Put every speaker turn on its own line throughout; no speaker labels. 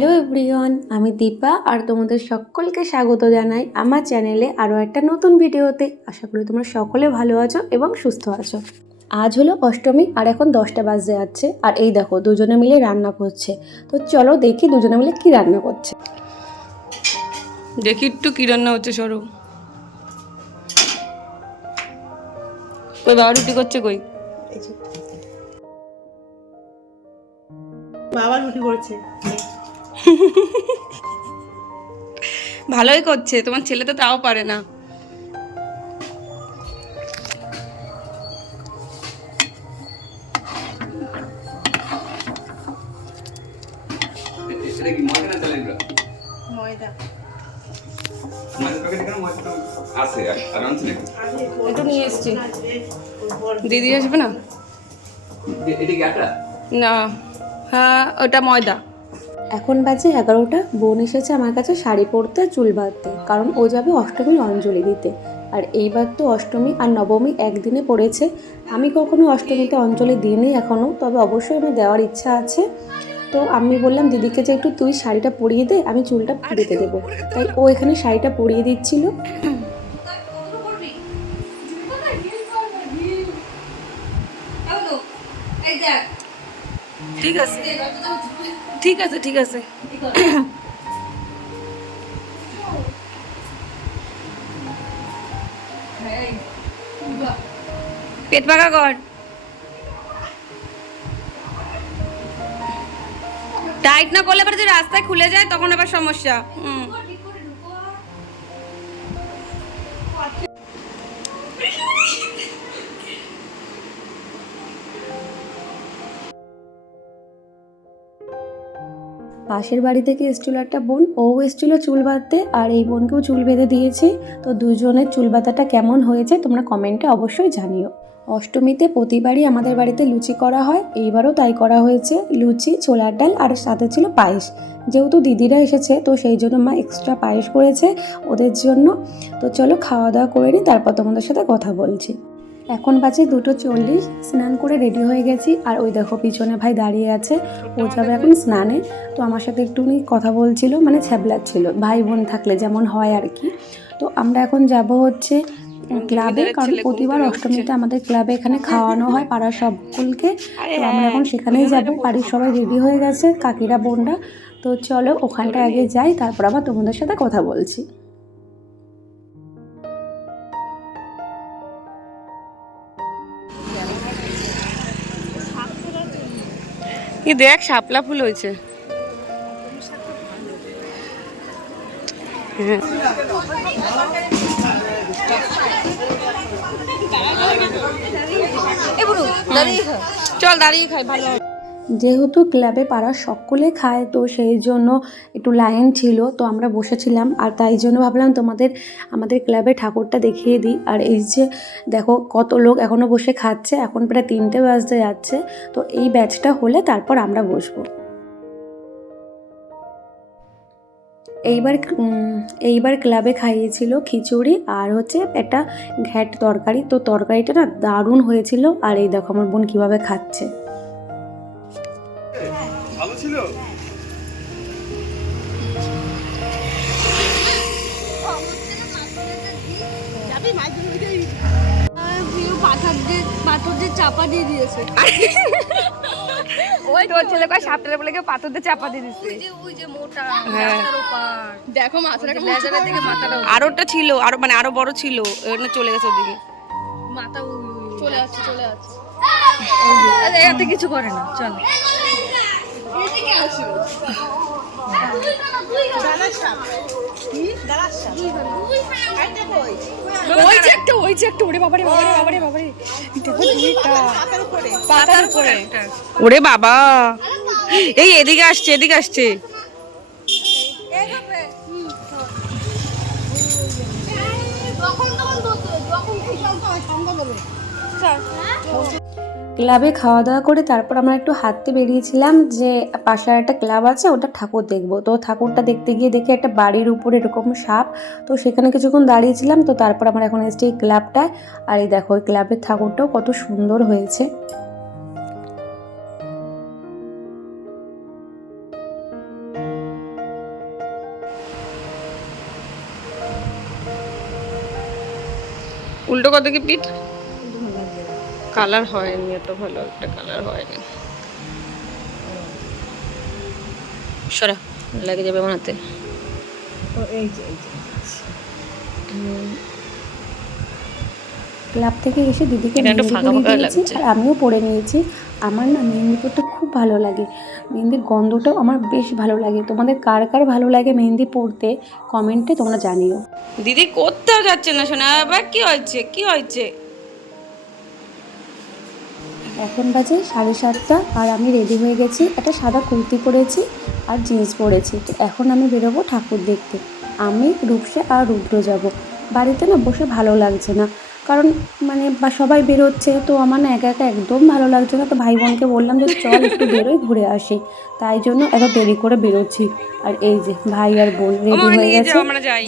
Hello everyone আমি দীপা আর তোমাদের সকলকে স্বাগত জানাই আমার চ্যানেলে আরও একটা নতুন ভিডিওতে। আশা করি তোমরা সকলে ভালো আছো এবং সুস্থ আছো। আজ হলো অষ্টমী আর এখন দশটা বাজে যাচ্ছে আর এই দেখো দুজনে মিলে রান্না করছে। তো চলো দেখি দুজনে মিলে কি রান্না করছে।
দেখি একটু কি রান্না হচ্ছে সরু। কই বাবা রুটি করছে কই?
বাবা রুটি করেছে।
ভালোই করছে তোমার ছেলে তো তাও পারে না? একটু নিয়ে এসছি। দিদি আসবে না? না হ্যাঁ ওটা ময়দা।
এখন বাজে এগারোটা। বোন এসেছে আমার কাছে শাড়ি পরতে চুল বাঁধতে। কারণ ও যাবে অষ্টমীর অঞ্জলি দিতে। আর এইবার তো অষ্টমী আর নবমী একদিনে পড়েছে। আমি কখনো অষ্টমীতে অঞ্জলি দিইনি এখনও তবে অবশ্যই আমার দেওয়ার ইচ্ছা আছে। তো আমি বললাম দিদিকে যে একটু তুই শাড়িটা পরিয়ে দে আমি চুলটা দিতে দেবো। তাই ও এখানে শাড়িটা পরিয়ে দিচ্ছিল।
ঠিক আছে। ঠিক আছে ঠিক আছে। পেট পাকা কর। টাইট না করলে পরে যদি রাস্তায় খুলে যায়, তখন আবার সমস্যা। হুম।
পাশের বাড়ি থেকে এসেছিল একটা বোন, ও এসেছিল চুল বাঁধতে, আর এই বোনকেও চুল বেঁধে দিয়েছি। তো দুজনের চুল বাঁধাটা কেমন হয়েছে তোমরা কমেন্টে অবশ্যই জানিও। অষ্টমীতে প্রতিবারই আমাদের বাড়িতে লুচি করা হয়, এইবারও তাই করা হয়েছে। লুচি, ছোলার ডাল, আর সাথে ছিল পায়েস। যেহেতু দিদিরা এসেছে, তো সেই জন্য মা এক্সট্রা পায়েস করেছে ওদের জন্য। তো চলো খাওয়া দাওয়া করে নিই তারপর তোমাদের সাথে কথা বলছি। এখন বাজে দুটো চল্লিশ স্নান করে রেডি হয়ে গেছি। আর ওই দেখো পিছনে ভাই দাঁড়িয়ে আছে। ও যাবে এখন স্নানে। তো আমার সাথে একটুখানি কথা বলছিল মানে ছ্যাবলাচ্ছিল ভাই বোন থাকলে যেমন হয় আর কি। তো আমরা এখন যাব হচ্ছে ক্লাবে কারণ প্রতিবার অষ্টমীতে আমাদের ক্লাবে এখানে খাওয়ানো হয় পাড়ার সকলকে। তো আমরা এখন সেখানেই যাব। বাড়ির সবাই রেডি হয়ে গেছে কাকিরা বোনরা। তো চলো ওখানটা আগে যাই তারপর আবার তোমাদের সাথে কথা বলছি।
এই দেখ শাপলা ফুল হয়েছে হ্যাঁ। চল দাঁড়িয়ে খাই ভালো।
যেহেতু ক্লাবে পাড়ার সকলে খায়, তো সেই জন্য একটু লাইন ছিল, তো আমরা বসেছিলাম। আর তাই জন্য ভাবলাম তোমাদের, আমাদের ক্লাবে ঠাকুরটা দেখিয়ে দিই। আর এই যে দেখো কত লোক এখনও বসে খাচ্ছে, এখন প্রায় তিনটে বাজতে যাচ্ছে, তো এই ব্যাচটা হলে তারপর আমরা বসবো। এইবার এইবার ক্লাবে খাইয়েছিল খিচুড়ি আর হচ্ছে একটা ঘ্যাট তরকারি। তো তরকারিটা না দারুণ হয়েছিল। আর এই দেখো আমার বোন কীভাবে খাচ্ছে।
ছিল?
পাথর দিয়ে চাপা দিয়ে দিয়েছে।
ওই তোর ছেলে কয় সাপটারে বলে কেউ পাথর দিয়ে চাপা দিয়ে দিচ্ছে
ওই যে মোটা
হ্যাঁ। দেখো মাথাটা
লেজারের দিকে মাথাটা
আরও একটা ছিল আরও মানে আরও বড় ছিল ওখানে চলে গেছে ওদিকে।
মাথা চলে আসছে চলে আসছে। এতে কিছু করে না চল।
ওই যে একটা ওই যে একটা ওরে বাবারে বাবারে বাবারে বাবারে। পাতার উপরে। ওরে বাবা। এই এদিকে আসছে এদিকে আসছে।
ক্লাবে খাওয়া দাওয়া করে তারপর আমরা একটু হাঁটতে বেরিয়েছিলাম যে পাশে একটা ক্লাব আছে, ওটা ঠাকুর দেখব। তো ঠাকুরটা দেখতে গিয়ে দেখে একটা বাড়ির উপরে এরকম সাপ, তো সেখানে কিছুক্ষণ দাঁড়িয়েছিলাম, তো তারপর আমরা এখন এসেছি এই ক্লাবটায় আর এই দেখো ওই ক্লাবের ঠাকুরটাও কত সুন্দর হয়েছে।
উল্টো কত কি পিঠ কালার হয়নি এত ভালো একটা কালার হয়নি। সরা লেগে যাবে আমার হাতে।
এই যে এই যে
ক্লাব থেকে এসে দিদিকে। আর আমিও পরে নিয়েছি। আমার না মেহেন্দি পরতে খুব ভালো লাগে। মেহেন্দির গন্ধটাও আমার বেশ ভালো লাগে। তোমাদের কার কার ভালো লাগে মেহেন্দি পরতে? কমেন্টে তোমরা জানিও।
দিদি কোথাও যাচ্ছে না শোনা আবার কি হয়েছে? কি হয়েছে?
এখন বাজে সাড়ে সাতটা আর আমি রেডি হয়ে গেছি। একটা সাদা কুর্তি পরেছি আর জিন্স পরেছি। তো এখন আমি বেরোবো ঠাকুর দেখতে। আমি রূপসে আর রুদ্র যাব। বাড়িতে না বসে ভালো লাগছে না। কারণ মানে বা সবাই বেরোচ্ছে তো আমার না একা একা একদম ভালো লাগছে না। তো ভাই বোনকে বললাম যে চল একটু বেরোই ঘুরে আসি। তাই জন্য এত দেরি করে বেরোচ্ছি। আর এই যে ভাই আর বোন রেডি হয়ে
নিয়ে
গেছে।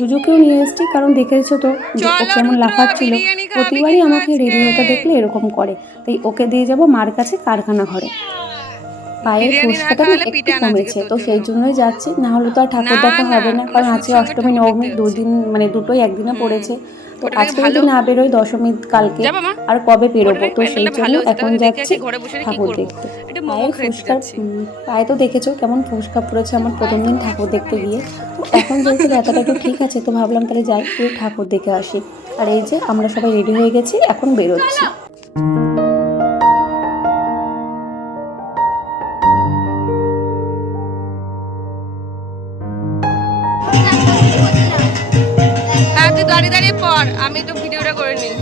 জুজুকেও নিয়ে এসেছি কারণ দেখেছ তো ও কেমন লাফাচ্ছিল। প্রতিবারই আমাকে রেডি হতে দেখলে এরকম করে। তাই ওকে দিয়ে যাব মার কাছে কারখানা ঘরে। পায়ের ফুসকাটা না একটু কমেছে। তো সেই জন্যই যাচ্ছি। না হলে তো আর ঠাকুর দেখা হবে না কারণ আছে অষ্টমী নবমী দুদিন মানে দুটোই একদিনে পড়েছে। তো আজকে যদি না বেরোই দশমী কালকে আর কবে বেরোবো? তো সেই জন্য এখন যাচ্ছি। ঠাকুর দেখতে। ফুসকা পায়ে তো দেখেছ কেমন ফুসকা পড়েছে আমার প্রথম দিন ঠাকুর দেখতে গিয়ে। তো এখন যেহেতু ব্যথাটা একটু ঠিক আছে তো ভাবলাম তাহলে যাই ঠাকুর দেখে আসি। আর এই যে আমরা সবাই রেডি হয়ে গেছি এখন বেরোচ্ছি।
দাঁড়িয়ে দাঁড়িয়ে পর আমি তো ভিডিওটা করে নিই।